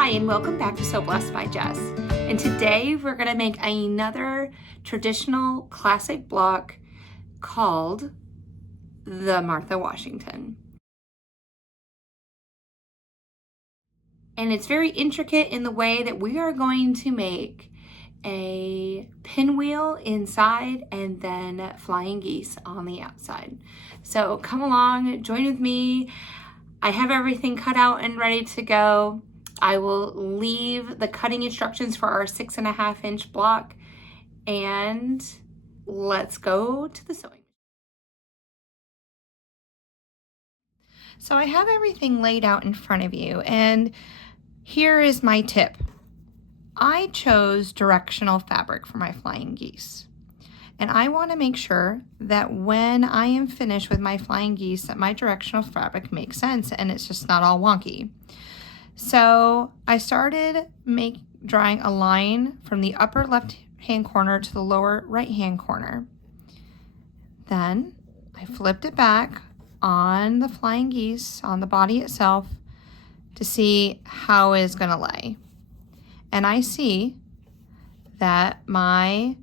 Hi, and welcome back to So Blessed by Jess. And today we're going to make another traditional classic block called the Martha Washington. And it's very intricate in the way that we are going to make a pinwheel inside and then flying geese on the outside. So come along, join with me. I have everything cut out and ready to go. I will leave the cutting instructions for our 6.5 inch block, and let's go to the sewing. So I have everything laid out in front of you, and here is my tip. I chose directional fabric for my flying geese. And I want to make sure that when I am finished with my flying geese that my directional fabric makes sense and it's just not all wonky. So I started drawing a line from the upper left hand corner to the lower right hand corner. Then I flipped it back on the flying geese, on the body itself, to see how it's going to lay. And I see that my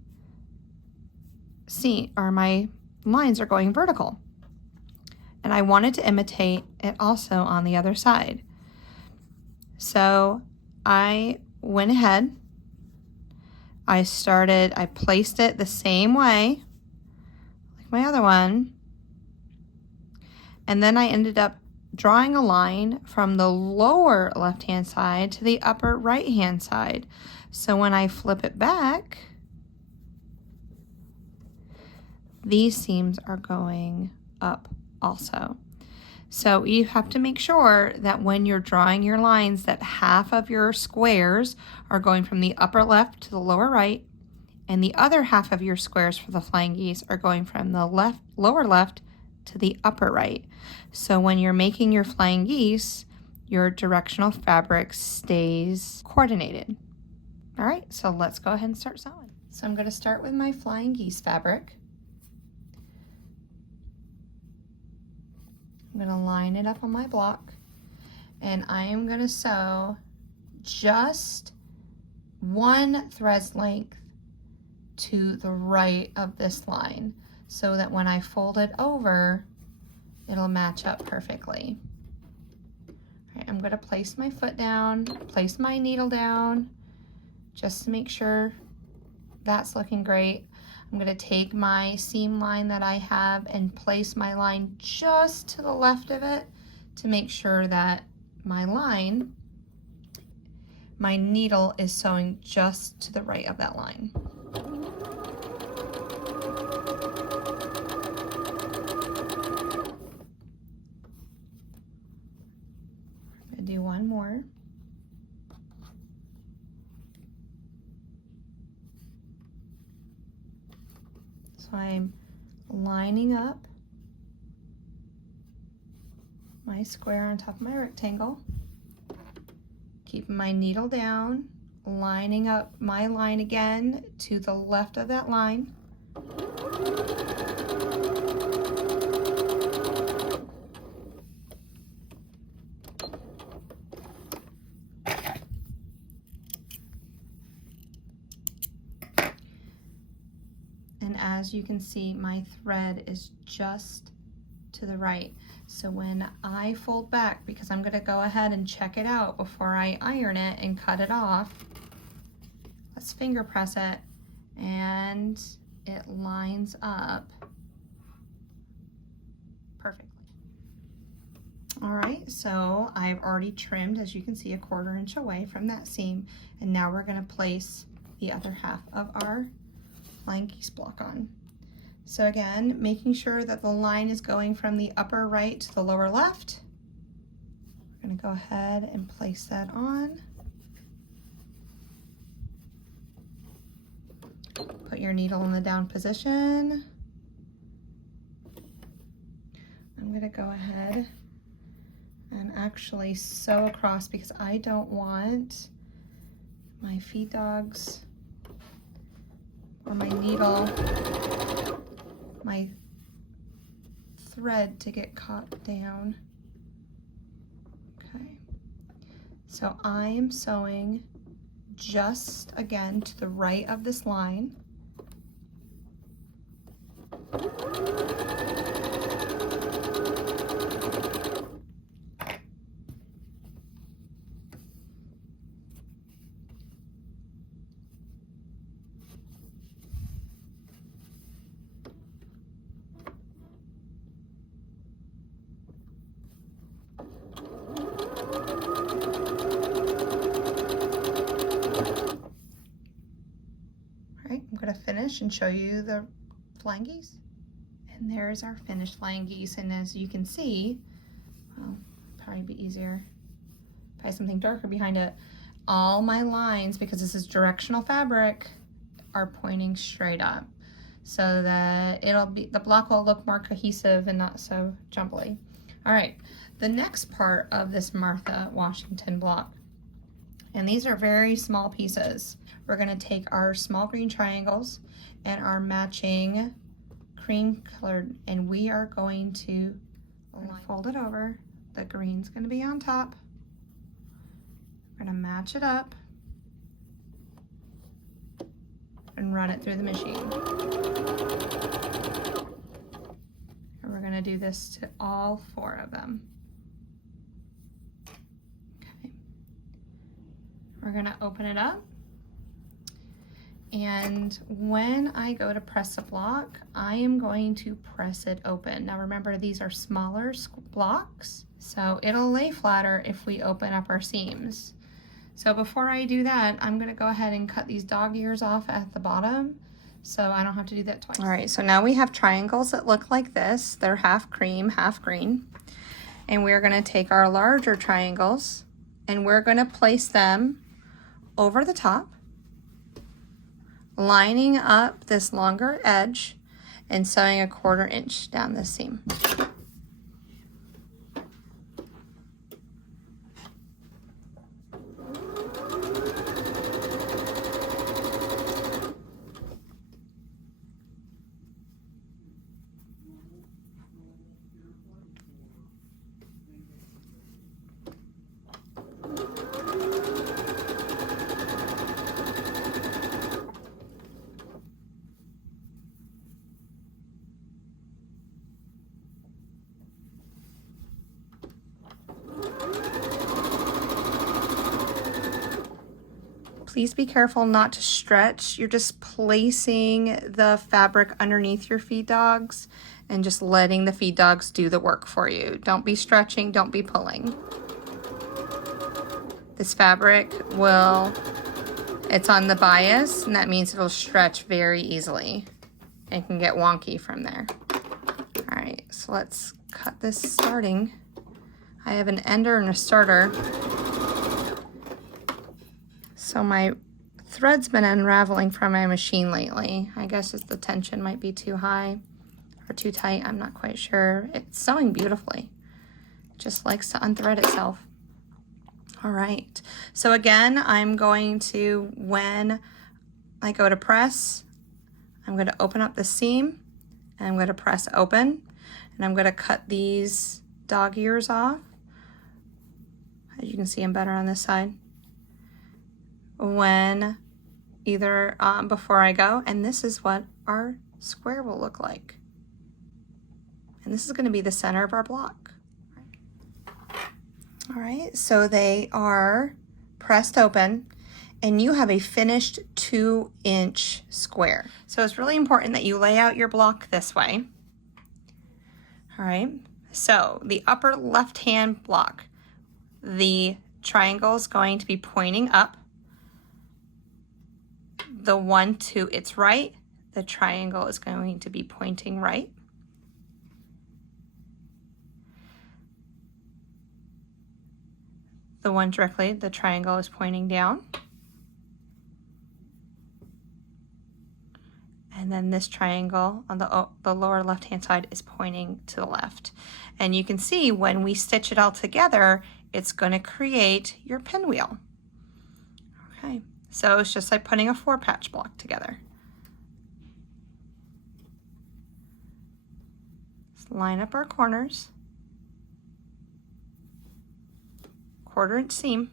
lines are going vertical. And I wanted to imitate it also on the other side. So I went ahead, I placed it the same way, like my other one, and then I ended up drawing a line from the lower left-hand side to the upper right-hand side. So when I flip it back, these seams are going up also. So you have to make sure that when you're drawing your lines that half of your squares are going from the upper left to the lower right, and the other half of your squares for the flying geese are going from the lower left to the upper right. So when you're making your flying geese, your directional fabric stays coordinated. All right, so let's go ahead and start sewing. So I'm going to start with my flying geese fabric. I'm going to line it up on my block, and I am going to sew just one thread's length to the right of this line so that when I fold it over, it'll match up perfectly. All right, I'm going to place my foot down, place my needle down, just to make sure that's looking great. I'm going to take my seam line that I have and place my line just to the left of it to make sure that my needle is sewing just to the right of that line. I'm going to do one more. So I'm lining up my square on top of my rectangle, keeping my needle down, lining up my line again to the left of that line. And as you can see, my thread is just to the right. So when I fold back, because I'm going to go ahead and check it out before I iron it and cut it off, let's finger press it, and it lines up perfectly. All right, so I've already trimmed, as you can see, 1/4 inch away from that seam, and now we're going to place the other half of our flying geese block on. So again, making sure that the line is going from the upper right to the lower left. We're going to go ahead and place that on. Put your needle in the down position. I'm going to go ahead and actually sew across because I don't want my feed dogs or my needle, my thread to get caught down. Okay, So I am sewing just again to the right of this line. I'm going to finish and show you the flying geese. And there's our finished flying geese. And as you can see, well, probably be easier if I have something darker behind it. All my lines, because this is directional fabric, are pointing straight up so that the block will look more cohesive and not so jumbly. All right, the next part of this Martha Washington block, and these are very small pieces. We're gonna take our small green triangles and our matching cream colored, and we are going to fold it over. The green's gonna be on top. We're gonna match it up and run it through the machine. And we're gonna do this to all 4 of them. Okay. We're gonna open it up. And when I go to press a block, I am going to press it open. Now remember, these are smaller blocks, so it'll lay flatter if we open up our seams. So before I do that, I'm gonna go ahead and cut these dog ears off at the bottom so I don't have to do that twice. All right, so now we have triangles that look like this. They're half cream, half green. And we're gonna take our larger triangles and we're gonna place them over the top, lining up this longer edge and sewing a 1/4 inch down this seam. Please be careful not to stretch. You're just placing the fabric underneath your feed dogs and just letting the feed dogs do the work for you. Don't be stretching, don't be pulling. This fabric it's on the bias, and that means it'll stretch very easily and can get wonky from there. All right, so let's cut this starting. I have an ender and a starter. So my thread's been unraveling from my machine lately. I guess the tension might be too high or too tight. I'm not quite sure. It's sewing beautifully. It just likes to unthread itself. All right. So again, I'm going to, when I go to press, I'm going to open up the seam and I'm going to press open and I'm going to cut these dog ears off. As you can see, I'm better on this side. When either before I go, and this is what our square will look like. And this is going to be the center of our block. All right, so they are pressed open and you have a finished 2-inch square. So it's really important that you lay out your block this way. All right, so the upper left-hand block, the triangle is going to be pointing up. The one to its right, the triangle is going to be pointing right. The one directly, the triangle is pointing down. And then this triangle on the lower left-hand side is pointing to the left. And you can see when we stitch it all together, it's going to create your pinwheel. Okay. So it's just like putting a 4-patch block together. Let's line up our corners. 1/4 inch seam.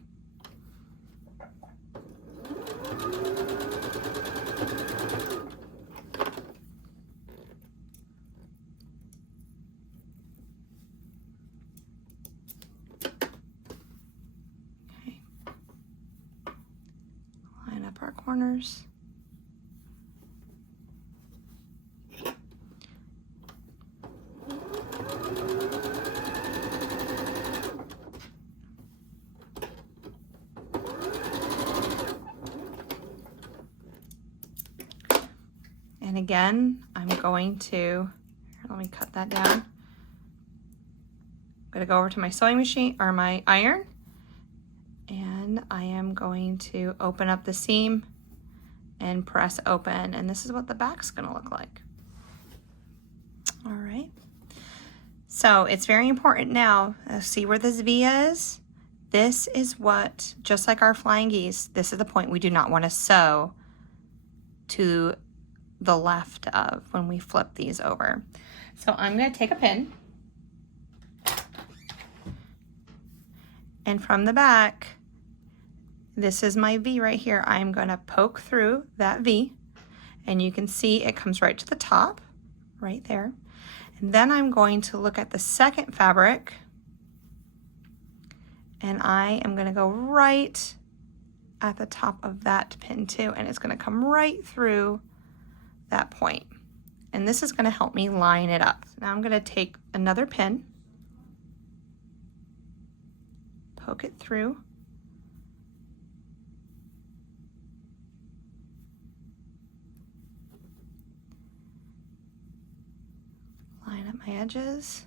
our corners. And again, I'm going to, let me cut that down. I'm gonna go over to my sewing machine or my iron, and I am going to open up the seam and press open, and this is what the back's gonna look like. All right, so it's very important now, see where this V is? This is what, just like our flying geese, this is the point we do not wanna sew to the left of when we flip these over. So I'm gonna take a pin, and from the back, this is my V right here. I'm gonna poke through that V, and you can see it comes right to the top, right there. And then I'm going to look at the second fabric, and I am gonna go right at the top of that pin too, and it's gonna come right through that point. And this is gonna help me line it up. Now I'm gonna take another pin, poke it through, line up my edges,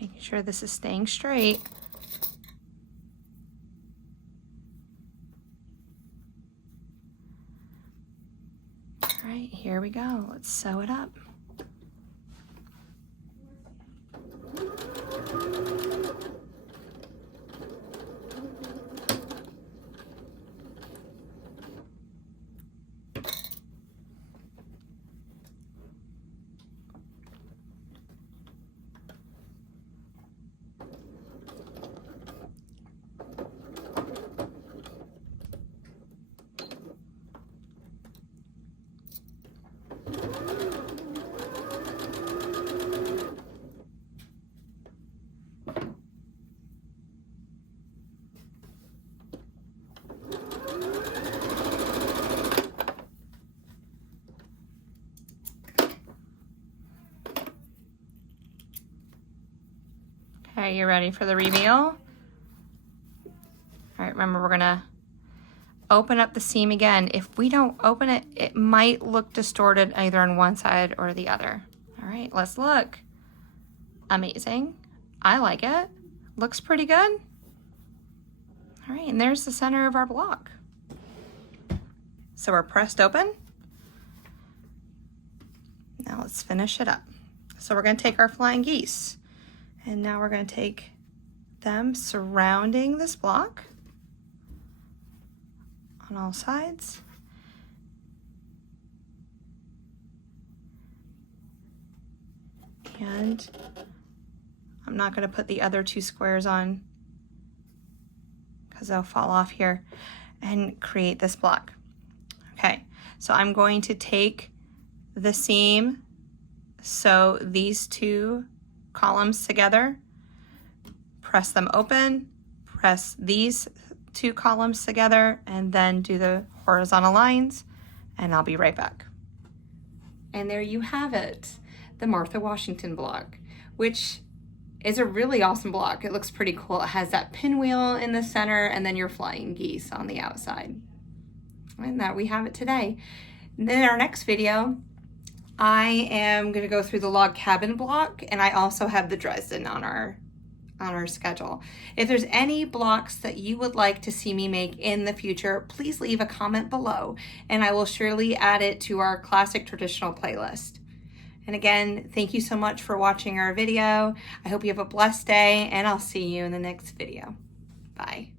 making sure this is staying straight. All right, here we go. Let's sew it up. Okay, you ready for the reveal? All right, remember we're gonna open up the seam again. If we don't open it, it might look distorted either on one side or the other. All right, let's look. Amazing. I like it. Looks pretty good. All right, and there's the center of our block. So we're pressed open. Now let's finish it up. So we're gonna take our flying geese, and now we're going to take them surrounding this block on all sides. And I'm not going to put the other two squares on because they'll fall off here, and create this block. Okay, so I'm going to take the seam, sew these two columns together, press them open, press these two columns together, and then do the horizontal lines, and I'll be right back. And there you have it, the Martha Washington block, which is a really awesome block. It looks pretty cool. It has that pinwheel in the center and then your flying geese on the outside. And that we have it today. And then in our next video, I am going to go through the log cabin block, and I also have the Dresden on our schedule. If there's any blocks that you would like to see me make in the future, please leave a comment below, and I will surely add it to our classic traditional playlist. And again, thank you so much for watching our video. I hope you have a blessed day, and I'll see you in the next video. Bye.